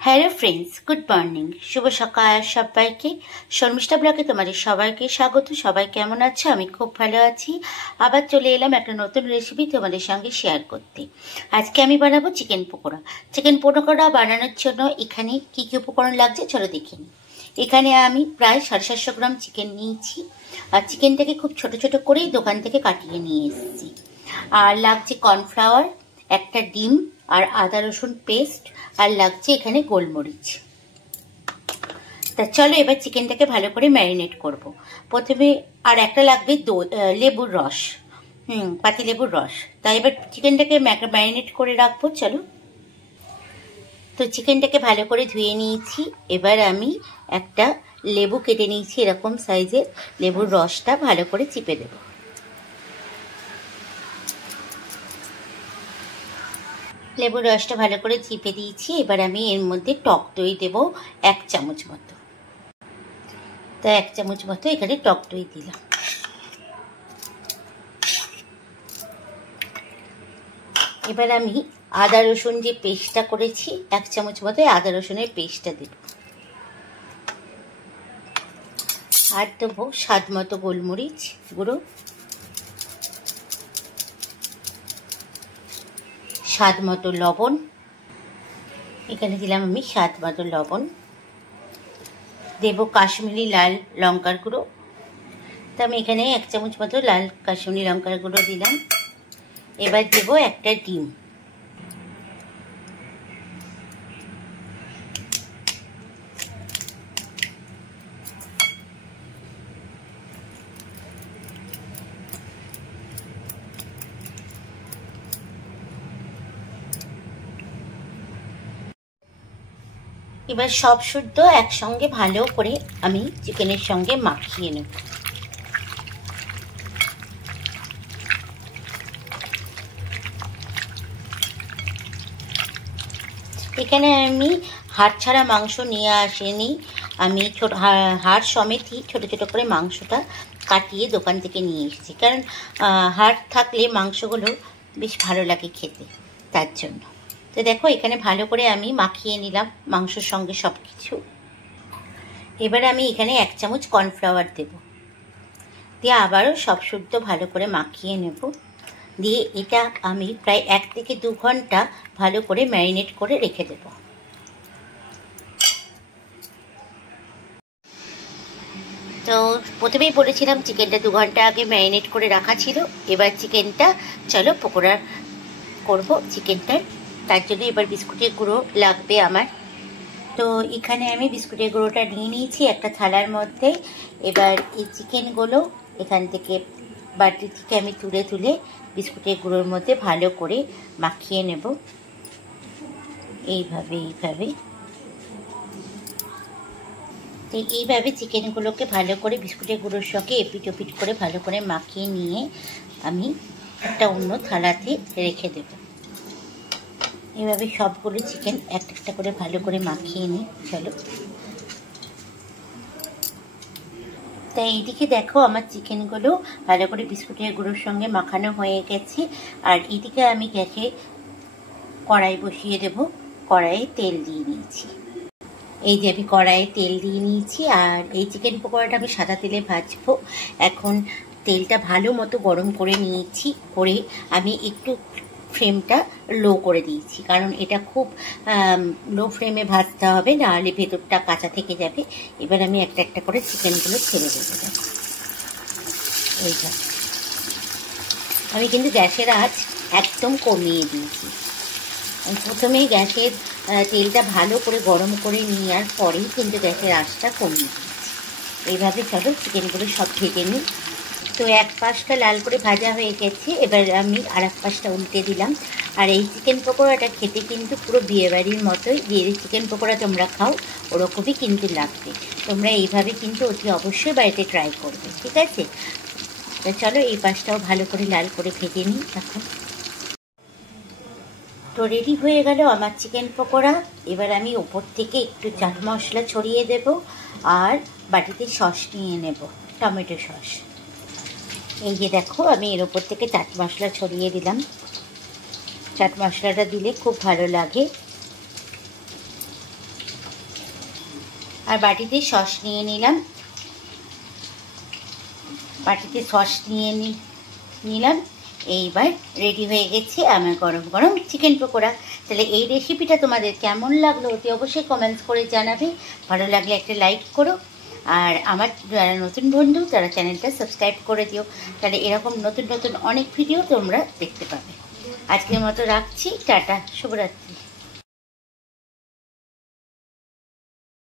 Hello friends, good morning, শুভ সকাল সবাইকে। শর্মিষ্ঠা ব্লগে তোমাদের সবাইকে স্বাগত। সবাই কেমন আছো? আমি খুব ভালো আছি। আবার চলে এলাম একটা নতুন রেসিপি তোমাদের সঙ্গে শেয়ার করতে। আজকে আমি বানাবো চিকেন পকোড়া। চিকেন পকোড়া বানানোর জন্য এখানে কী কী উপকরণ লাগছে চলো দেখে নিই। এখানে আমি প্রায় 750 গ্রাম চিকেন নিয়েছি, আর চিকেনটাকে খুব ছোট ছোট করেই দোকান থেকে কাটিয়ে নিয়ে এসেছি। আর লাগছে কর্নফ্লাওয়ার, একটা ডিম, আর আদা রসুন পেস্ট, আর লাগছে এখানে গোলমরিচ। তা চলো এবার চিকেনটাকে ভালো করে ম্যারিনেট করব। প্রথমে আর একটা লাগবে লেবুর রস, পাতি লেবুর রস। তাই এবার চিকেনটাকে ম্যারিনেট করে রাখবো। চলো, তো চিকেনটাকে ভালো করে ধুয়ে নিয়েছি। এবার আমি একটা লেবু কেটে নিয়েছি, এরকম সাইজের। লেবুর রসটা ভালো করে চিপে দেবো। লেবুর রসটা ভালো করে চিপে দিয়েছি। এবার আমি এর মধ্যে টক দই দেব 1 চামচ মতো। তা 1 চামচ মতো এখানে টক দই দিলাম। এবার আমি আদা রসুন যে পেস্টটা করেছি 1 চামচ মতো আদা রসুনের পেস্টটা দেব। আর দেবো স্বাদ মতো গোলমরিচ গুঁড়ো, স্বাদ মতো লবণ। এখানে দিলাম আমি স্বাদ মতো লবণ। দেব কাশ্মীরি লাল লঙ্কার গুঁড়ো। তো আমি এখানে 1 চামচ মতো লাল কাশ্মীরি লঙ্কার গুঁড়ো দিলাম। এবার দেব একটা ডিম। এবার সব শুদ্ধ একসঙ্গে ভালো করে আমি চিকেনের সঙ্গে মাখিয়ে নেব। এখানে আমি হাড় ছাড়া মাংস নিয়ে আসিনি, আমি হাড় সমেতই ছোট ছোট করে মাংসটা কাটিয়ে দোকান থেকে নিয়ে এসেছি। কারণ হাড় থাকলে মাংসগুলো বেশ ভালো লাগে খেতে, তার জন্য। তো দেখো এখানে ভালো করে আমি মাখিয়ে নিলাম মাংসর সঙ্গে সব কিছু। এবার আমি এখানে 1 চামচ কর্নফ্লাওয়ার দেব, দিয়ে আবারও সব শুদ্ধ ভালো করে মাখিয়ে নেব। দিয়ে এটা আমি প্রায় 1 থেকে 2 ঘন্টা ভালো করে ম্যারিনেট করে রেখে দেব। তো প্রথমেই বলেছিলাম চিকেনটা 2 ঘন্টা আগে ম্যারিনেট করে রাখা ছিল। এবার চিকেনটা চলো পকোড়া করব চিকেনটার। তার জন্য এবার বিস্কুটের গুঁড়ো লাগবে আমার। তো এখানে আমি বিস্কুটের গুঁড়োটা নিয়ে নিয়েছি একটা থালার মধ্যে। এবার এই চিকেনগুলো এখান থেকে বাটি থেকে আমি তুলে তুলে বিস্কুটের গুঁড়োর মধ্যে ভালো করে মাখিয়ে নেব। এইভাবে চিকেনগুলোকে ভালো করে বিস্কুটের গুঁড়োর সঙ্গে এপিট ওপিট করে ভালো করে মাখিয়ে নিয়ে আমি একটা অন্য থালাতে রেখে দেব। এইভাবে সবগুলো চিকেন একটা একটা করে ভালো করে মাখিয়ে নিই। চলো, তাই এইদিকে দেখো আমার চিকেনগুলো ভালো করে বিস্কুটের গুঁড়োর সঙ্গে মাখানো হয়ে গেছে। আর এইদিকে আমি গ্যাসে কড়াই বসিয়ে দেব। কড়াইয়ে তেল দিয়ে নিয়েছি। এই যে আমি কড়াইয়ে তেল দিয়ে নিয়েছি, আর এই চিকেন পকোড়াটা আমি সাদা তেলে ভাজবো। এখন তেলটা ভালো মতো গরম করে নিয়েছি, করে আমি একটু ফ্লেমটা লো করে দিয়েছি, কারণ এটা খুব লো ফ্লেমে ভাজতে হবে, নাহলে ভেতরটা কাঁচা থেকে যাবে। এবার আমি একটা একটা করে চিকেনগুলো ছেড়ে দেবো। এইটা আমি কিন্তু গ্যাসের আঁচ একদম কমিয়ে দিয়েছি। প্রথমেই গ্যাসের তেলটা ভালো করে গরম করে নেওয়ার পরেই কিন্তু গ্যাসের আঁচটা কমিয়ে দিয়েছি। এইভাবে চলো চিকেনগুলো সব ভেজে নিই। তো এক পাশটা লাল করে ভাজা হয়ে গেছে, এবার আমি আর এক পাশটা উল্টে দিলাম। আর এই চিকেন পকোড়াটা খেতে কিন্তু পুরো বিয়েবাড়ির মতোই, যে চিকেন পকোড়া তোমরা খাও ওরকমই কিন্তু লাগবে। তোমরা এইভাবে কিন্তু অতি অবশ্যই বাড়িতে ট্রাই করবে, ঠিক আছে? তো চলো এই পাশটাও ভালো করে লাল করে ভেজে নিই এখন। তো রেডি হয়ে গেল আমার চিকেন পকোড়া। এবার আমি ওপর থেকে একটু চাট মশলা ছড়িয়ে দেব, আর বাটিতে সস নিয়ে নেব, টমেটো সস। এই যে দেখো আমি এর ওপর থেকে চাট মশলা ছড়িয়ে দিলাম। চাট মশলাটা দিলে খুব ভালো লাগে। আর বাটিতে সস নিয়ে নিলাম, বাটিতে সস নিয়ে নিলাম। এইবার রেডি হয়ে গেছে আমার গরম গরম চিকেন পকোড়া। তাহলে এই রেসিপিটা তোমাদের কেমন লাগলো অতি অবশ্যই কমেন্টস করে জানাবে। ভালো লাগলে একটা লাইক করো, আর আমার যারা নতুন বন্ধু তারা চ্যানেলটা সাবস্ক্রাইব করে দিও, তাহলে এরকম নতুন নতুন অনেক ভিডিও তোমরা দেখতে পাবে। আজকের মতো রাখছি, টাটা, শুভরাত্রি।